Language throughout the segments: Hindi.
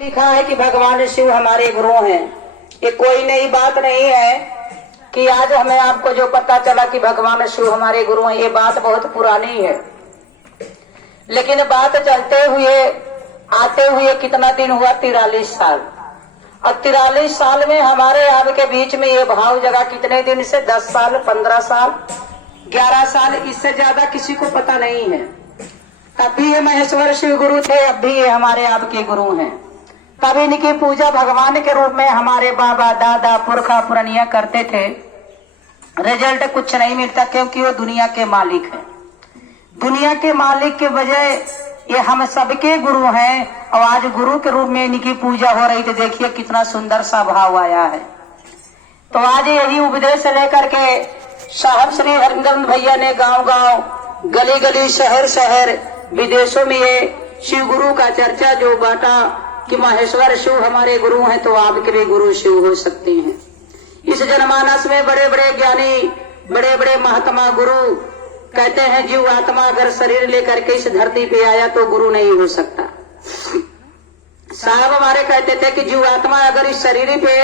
लिखा है कि भगवान शिव हमारे गुरु हैं। ये कोई नई बात नहीं है कि आज हमें आपको जो पता चला कि भगवान शिव हमारे गुरु हैं, ये बात बहुत पुरानी है। लेकिन बात चलते हुए आते हुए कितना दिन हुआ? 43 साल। और 43 साल में हमारे आपके बीच में ये भाव जगा कितने दिन से? 10 साल, 15 साल, 11 साल, इससे ज्यादा किसी को पता नहीं है। तब भी ये महेश्वर शिव गुरु थे, अब भी ये हमारे आपके गुरु हैं। तब इनकी पूजा भगवान के रूप में हमारे बाबा दादा पुरखा पुरनिया करते थे। रिजल्ट कुछ नहीं मिलता क्योंकि वो दुनिया के मालिक है। दुनिया के मालिक के बजाय ये हम सबके गुरु हैं और आज गुरु के रूप में इनकी पूजा हो रही। तो देखिए कितना सुंदर सा भाव आया है। तो आज यही उपदेश लेकर के साहब श्री हरिंद्र भैया ने गांव गांव, गली गली, शहर शहर, विदेशों में ये शिव गुरु का चर्चा जो बांटा कि महेश्वर शिव हमारे गुरु हैं, तो आपके भी गुरु शिव हो सकते हैं। इस जनमानस में बड़े बड़े ज्ञानी, बड़े बड़े महात्मा गुरु कहते हैं जीव आत्मा अगर शरीर लेकर के इस धरती पे आया तो गुरु नहीं हो सकता। साहब हमारे कहते थे कि जीव आत्मा अगर इस शरीर पे,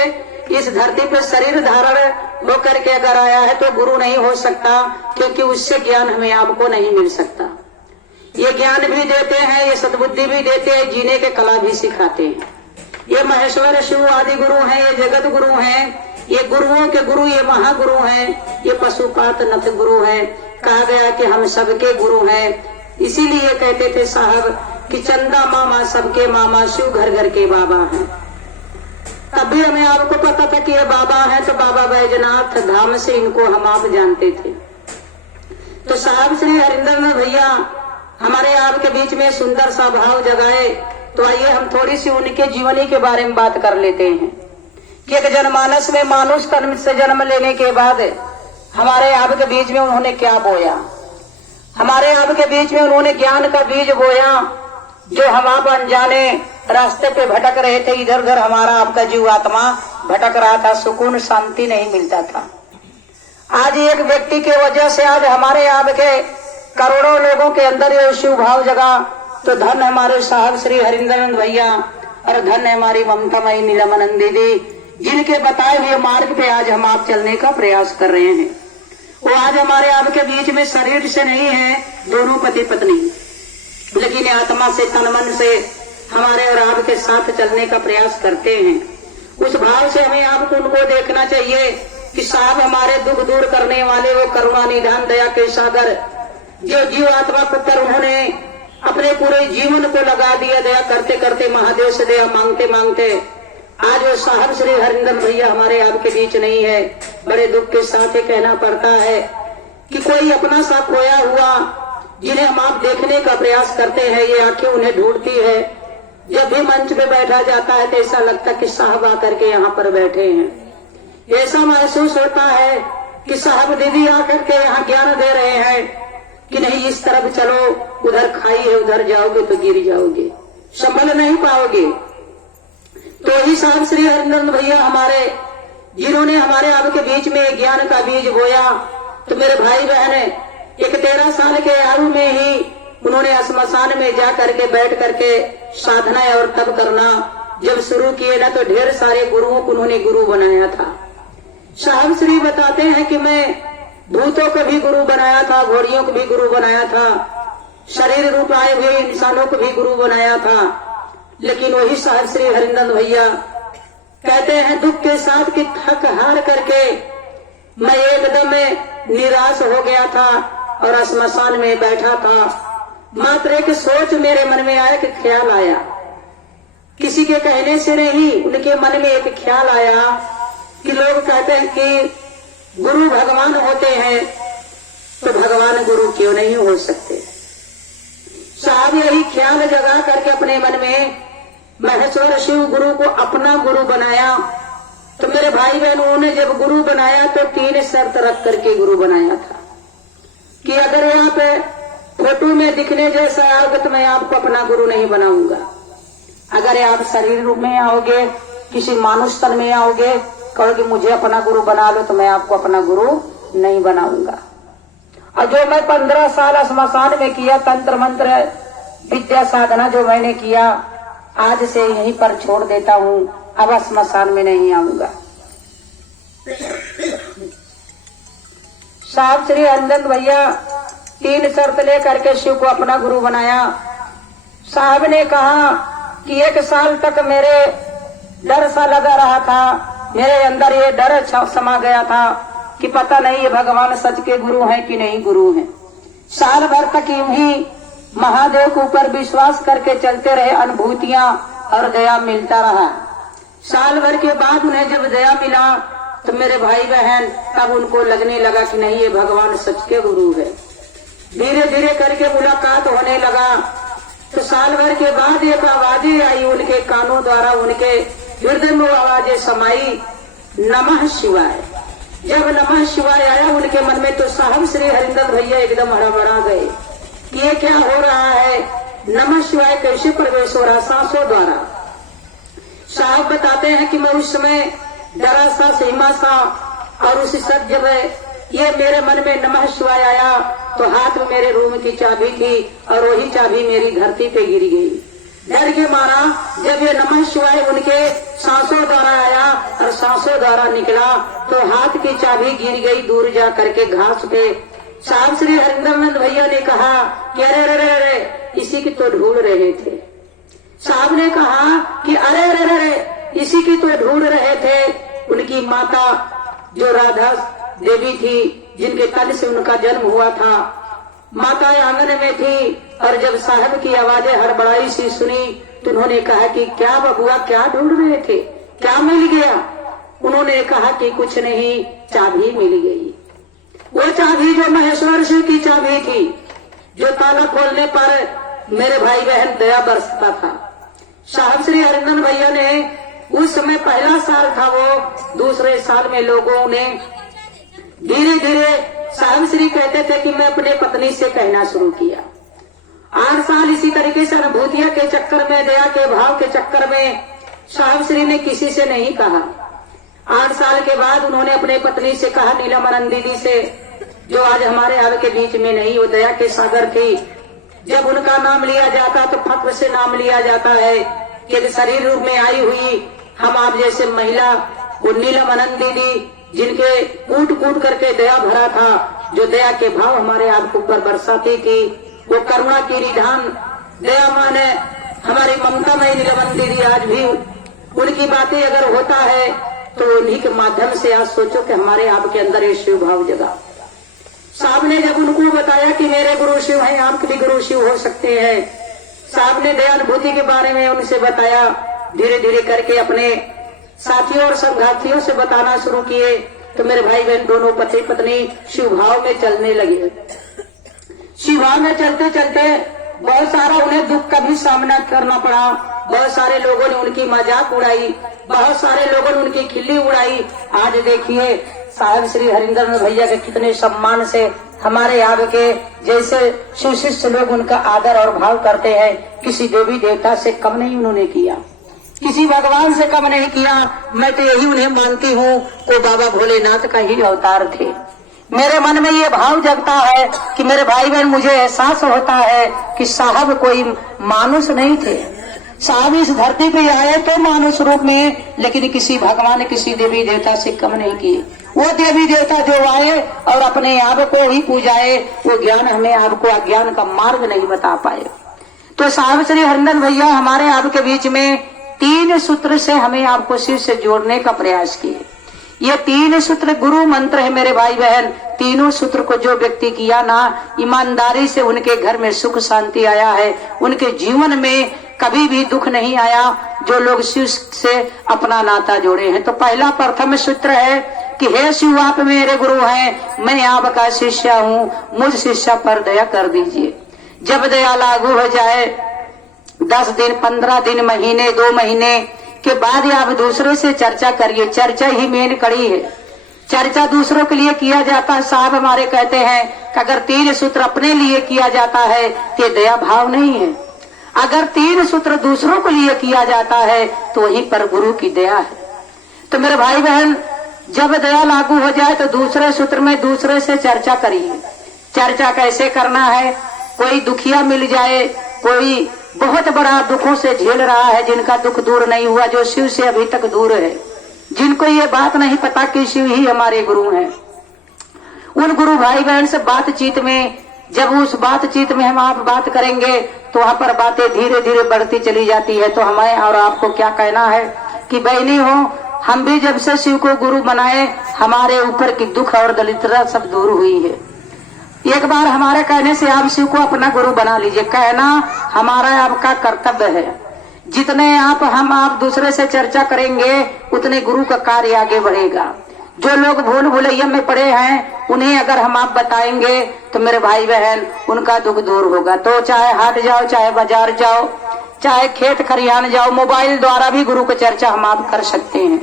इस धरती पे शरीर धारण होकर के अगर आया है तो गुरु नहीं हो सकता, क्योंकि उससे ज्ञान हमें आपको नहीं मिल सकता। ये ज्ञान भी देते हैं, ये सद्बुद्धि भी देते हैं, जीने के कला भी सिखाते हैं। ये महेश्वर शिव आदि गुरु हैं, ये जगत गुरु हैं, ये गुरुओं के गुरु, ये महागुरु हैं, ये पशुपात नथ गुरु हैं। कहा गया कि हम सबके गुरु हैं। इसीलिए कहते थे साहब कि चंदा मामा सबके मामा, शिव घर घर के बाबा हैं। तब भी हमें आपको पता था कि ये बाबा हैं, तो बाबा बैजनाथ धाम से इनको हम आप जानते थे। तो साहब श्री हरिंद्र भैया हमारे आपके बीच में सुंदर सा भाव जगाए। तो आइए हम थोड़ी सी उनके जीवनी के बारे में बात कर लेते हैं कि एक जनमानस में मानुष कर्म से जन्म लेने के बाद हमारे आपके बीच में उन्होंने क्या बोया। हमारे आपके बीच में उन्होंने ज्ञान का बीज बोया, जो हम आप अनजाने रास्ते पे भटक रहे थे। इधर उधर हमारा आपका जीव आत्मा भटक रहा था, सुकून शांति नहीं मिलता था। आज एक व्यक्ति की वजह से आज हमारे आपके करोड़ों लोगों के अंदर ये शिव भाव जगा। तो धन हमारे साहब श्री हरिंद्र भैया और धन हमारी ममतामयी नीलमनंद दीदी, जिनके बताए हुए मार्ग पे आज हम आप चलने का प्रयास कर रहे हैं। वो आज हमारे आपके बीच में शरीर से नहीं है, दोनों पति पत्नी, लेकिन आत्मा से, तन मन से हमारे और आपके साथ चलने का प्रयास करते हैं। उस भाव से हमें आपको उनको देखना चाहिए कि साहब हमारे दुख दूर करने वाले, वो करुणा निधान दया के सागर, जो जीव आत्मा पुत्र उन्होंने अपने पूरे जीवन को लगा दिया। दया करते करते महादेव से दया मांगते मांगते आज वो साहब श्री हरिंद्र भैया हमारे आपके बीच नहीं है। बड़े दुख के साथ ही कहना पड़ता है कि कोई अपना सा खोया हुआ, जिन्हें हम आप देखने का प्रयास करते हैं, ये आंखें उन्हें ढूंढती है। जब भी मंच पे बैठा जाता है तो ऐसा लगता है कि साहब आकर के यहाँ पर बैठे हैं। ऐसा महसूस होता है कि साहब दीदी आकर के यहाँ ज्ञान दे रहे हैं कि नहीं इस तरफ चलो, उधर खाई है, उधर जाओगे तो गिर जाओगे, संभल नहीं पाओगे। तो ही साहब श्री हरिंद्र भैया हमारे, जिन्होंने हमारे आपके बीच में ज्ञान का बीज बोया। तो मेरे भाई बहन, एक 13 साल के आयु में ही उन्होंने श्मशान में जा करके बैठ करके साधना और तप करना जब शुरू किए ना, तो ढेर सारे गुरुओं को उन्होंने गुरु बनाया था। साहब श्री बताते हैं कि मैं भूतों को भी गुरु बनाया था, घोड़ियों को भी गुरु बनाया था, शरीर रूप आए हुए इंसानों को भी गुरु बनाया था। लेकिन वही साहब श्री हरिंद्र भैया कहते हैं दुख के साथ कि थक हार करके मैं एकदम निराश हो गया था और श्मशान में बैठा था। मात्र एक सोच मेरे मन में आया, कि ख्याल आया, किसी के कहने से नहीं, उनके मन में एक ख्याल आया कि लोग कहते हैं कि गुरु भगवान होते हैं, तो भगवान गुरु क्यों नहीं हो सकते। साहब यही ख्याल जगा करके अपने मन में महेश्वर शिव गुरु को अपना गुरु बनाया। तो मेरे भाई बहनों ने जब गुरु बनाया तो 3 शर्त रख करके गुरु बनाया था कि अगर यहाँ पे फोटो में दिखने जैसा आओगे तो मैं आपको अपना गुरु नहीं बनाऊंगा। अगर आप शरीर रूप में आओगे, किसी मानुष तन में आओगे, कहोगे मुझे अपना गुरु बना लो, तो मैं आपको अपना गुरु नहीं बनाऊंगा। और जो मैं 15 साल श्मशान में किया, तंत्र मंत्र विद्या साधना जो मैंने किया, आज से यहीं पर छोड़ देता हूँ, अब स्मशान में नहीं आऊंगा। साहब श्री हरिंदर भैया 3 शर्त लेकर के शिव को अपना गुरु बनाया। साहब ने कहा कि 1 साल तक मेरे डर सा लगा रहा था, मेरे अंदर ये डर समा गया था कि पता नहीं ये भगवान सच के गुरु हैं कि नहीं गुरु हैं। साल भर तक यूं ही महादेव के ऊपर विश्वास करके चलते रहे, अनुभूतियां और दया मिलता रहा। साल भर के बाद उन्हें जब दया मिला तो मेरे भाई बहन तब उनको लगने लगा कि नहीं ये भगवान सच के गुरु है। धीरे धीरे करके मुलाकात होने लगा। तो साल भर के बाद एक आवाजें आई उनके कानों द्वारा, उनके हृदय में आवाजें समाई, नमः शिवाय। जब नमः शिवाय आया उनके मन में तो साहब श्री हरिंदर भैया एकदम हड़बड़ा गए कि ये क्या हो रहा है, नमः शिवाय कैसे प्रवेश हो रहा सांसों द्वारा। साहब बताते हैं कि मैं उस समय डरा सा सहमा सा और उसी सच जब ये मेरे मन में नमः शिवाय आया तो हाथ में मेरे रूम की चाबी थी और वही चाबी मेरी धरती पे गिर गई। डर के मारा जब ये नमः शिवाय उनके सांसों द्वारा आया और सांसों द्वारा निकला तो हाथ की चाबी गिर गई दूर जा करके घास पे। साहब श्री हरिंदर भैया ने कहा कि अरे अरे अरे इसी की तो ढूंढ रहे थे। साहब ने कहा कि अरे अरे अरे इसी की तो ढूंढ रहे थे। उनकी माता जो राधा देवी थी जिनके तन से उनका जन्म हुआ था, माता आंगन में थी और जब साहब की आवाजें हड़बड़ाई सी सुनी तो उन्होंने कहा कि क्या बबुआ क्या ढूंढ रहे थे, क्या मिल गया? उन्होंने कहा कि कुछ नहीं, चाबी मिल गई। वो चाबी जो महेश्वर शिव की चाबी थी, जो ताला खोलने पर मेरे भाई बहन दया बरसता था। साहब श्री हरिंदर भैया ने उस समय पहला साल था वो, दूसरे साल में लोगों ने धीरे धीरे साहब श्री कहते थे कि मैं अपने पत्नी से कहना शुरू किया। 8 साल इसी तरीके से अनुभूतिया के चक्कर में, दया के भाव के चक्कर में साहब श्री ने किसी से नहीं कहा। 8 साल के बाद उन्होंने अपने पत्नी से कहा, नीलम दीदी से, जो आज हमारे आपके बीच में नहीं, वो दया के सागर थी। जब उनका नाम लिया जाता तो फक्र से नाम लिया जाता है कि शरीर रूप में आई हुई हम आप जैसे महिला, वो नीलम दीदी जिनके कूट कूट करके दया भरा था, जो दया के भाव हमारे आपके ऊपर बरसाती थी, वो करुणा की रिधान दया मान है हमारी ममता में नीलम दीदी। आज भी उनकी बातें अगर होता है तो उन्हीं के माध्यम से आज सोचो कि हमारे आपके अंदर ये शिव भाव जगा। साहब ने जब उनको बताया कि मेरे गुरु शिव हैं, आपके भी गुरु शिव हो सकते हैं, साहब ने दयानुभूति के बारे में उनसे बताया। धीरे धीरे करके अपने साथियों और संगाथियों से बताना शुरू किए तो मेरे भाई बहन दोनों पति पत्नी शिव भाव में चलने लगे। शिव भाव में चलते चलते बहुत सारा उन्हें दुख का भी सामना करना पड़ा। बहुत सारे लोगों ने उनकी मजाक उड़ाई, बहुत सारे लोगों ने उनकी खिल्ली उड़ाई। आज देखिए साहब श्री हरिंदर भैया के कितने सम्मान से हमारे यहाँ के जैसे शिव शिष्य लोग उनका आदर और भाव करते हैं। किसी देवी देवता से कम नहीं उन्होंने किया, किसी भगवान से कम नहीं किया। मैं तो यही उन्हें मानती हूँ वो बाबा भोलेनाथ का ही अवतार थे। मेरे मन में ये भाव जगता है कि मेरे भाई बहन, मुझे एहसास होता है कि साहब कोई मानुष नहीं थे। साहब इस धरती पे आए तो मानुष रूप में, लेकिन किसी भगवान किसी देवी देवता से कम नहीं किए। वो देवी देवता जो आए और अपने आप को ही पूजाए, वो ज्ञान हमें आपको अज्ञान का मार्ग नहीं बता पाए। तो साहब श्री हरिंदर भैया हमारे आपके बीच में 3 सूत्र से हमें आपको शिव से जोड़ने का प्रयास किए। ये 3 सूत्र गुरु मंत्र है मेरे भाई बहन। तीनों सूत्र को जो व्यक्ति किया ना, ईमानदारी से उनके घर में सुख शांति आया है, उनके जीवन में कभी भी दुख नहीं आया। जो लोग शिव से अपना नाता जोड़े हैं तो पहला प्रथम सूत्र है कि हे शिव आप मेरे गुरु हैं, मैं आपका शिष्य हूँ, मुझ शिष्य पर दया कर दीजिए। जब दया लागू हो जाए 10 दिन 15 दिन महीने 2 महीने के बाद आप दूसरों से चर्चा करिए। चर्चा ही मेन कड़ी है। चर्चा दूसरों के लिए किया जाता है। साहब हमारे कहते हैं कि अगर 3 सूत्र अपने लिए किया जाता है तो दया भाव नहीं है। अगर 3 सूत्र दूसरों के लिए किया जाता है तो वहीं पर गुरु की दया है। तो मेरे भाई बहन, जब दया लागू हो जाए तो दूसरे सूत्र में दूसरे से चर्चा करिए। चर्चा कैसे करना है? कोई दुखिया मिल जाए, कोई बहुत बड़ा दुखों से झेल रहा है, जिनका दुख दूर नहीं हुआ, जो शिव से अभी तक दूर है, जिनको ये बात नहीं पता कि शिव ही हमारे गुरु हैं। उन गुरु भाई बहन से बातचीत में, जब उस बातचीत में हम आप बात करेंगे तो वहां पर बातें धीरे धीरे बढ़ती चली जाती है। तो हमें और आपको क्या कहना है कि बहनी हो, हम भी जब से शिव को गुरु बनाए, हमारे ऊपर की दुख और दरिद्रता सब दूर हुई है। एक बार हमारे कहने से आप शिव को अपना गुरु बना लीजिए। कहना हमारा आपका कर्तव्य है। जितने आप दूसरे से चर्चा करेंगे, उतने गुरु का कार्य आगे बढ़ेगा। जो लोग भूल भुलैया में पड़े हैं, उन्हें अगर हम आप बताएंगे तो मेरे भाई बहन उनका दुख दूर होगा। तो चाहे हाट जाओ, चाहे बाजार जाओ, चाहे खेत खरियान जाओ, मोबाइल द्वारा भी गुरु की चर्चा हम आप कर सकते हैं।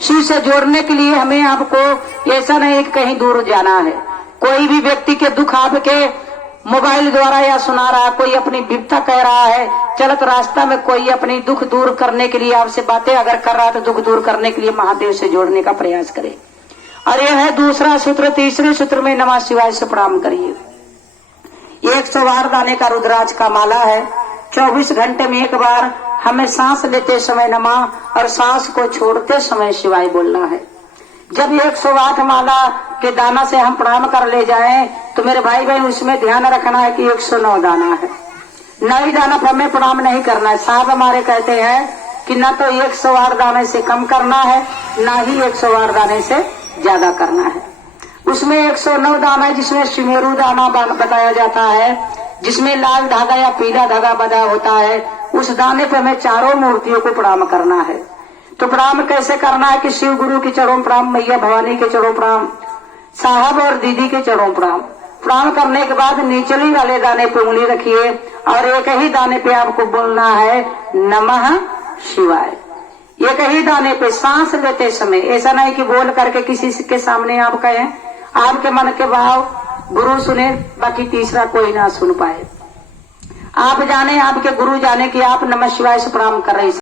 शिव से जोड़ने के लिए हमें आपको ऐसा नहीं कि कहीं दूर जाना है। कोई भी व्यक्ति के दुख आपके मोबाइल द्वारा या सुना रहा, कोई अपनी विपदा कह रहा है, चलत रास्ता में कोई अपनी दुख दूर करने के लिए आपसे बातें अगर कर रहा है, तो दुख दूर करने के लिए महादेव से जोड़ने का प्रयास करें। और यह है दूसरा सूत्र। तीसरे सूत्र में नमः शिवाय से प्रणाम करिए। 108 दाने का रुद्राक्ष का माला है। 24 घंटे में एक बार हमें सांस लेते समय नमः और सांस को छोड़ते समय शिवाय बोलना है। जब 108 माला के दाना से हम प्रणाम कर ले जाएं, तो मेरे भाई बहन उसमें ध्यान रखना है कि 109 दाना है। 9 दाना पर हमें प्रणाम नहीं करना है। साहब हमारे कहते हैं कि न तो 108 दाने से कम करना है, न ही 108 दाने से ज्यादा करना है। उसमें 109 दाना है, जिसमें सुमेरु दाना बताया जाता है, जिसमें लाल धागा या पीला धागा बंधा होता है। उस दाने पे हमें चारों मूर्तियों को प्रणाम करना है। तो प्रणाम कैसे करना है कि शिव गुरु के चरणों प्रणाम, मैया भवानी के चरणों प्रणाम, साहब और दीदी के चरणों प्रणाम। प्रणाम करने के बाद निचली वाले दाने पे उंगली रखिए और एक ही दाने पे आपको बोलना है नमः शिवाय। एक ही दाने पे सांस लेते समय, ऐसा नहीं कि बोल करके किसी के सामने आप कहें, आपके मन के भाव गुरु सुने, बाकी तीसरा कोई ना सुन पाए। आप जाने, आपके गुरु जाने कि आप नमः शिवाय से प्रणाम कर रहे हैं।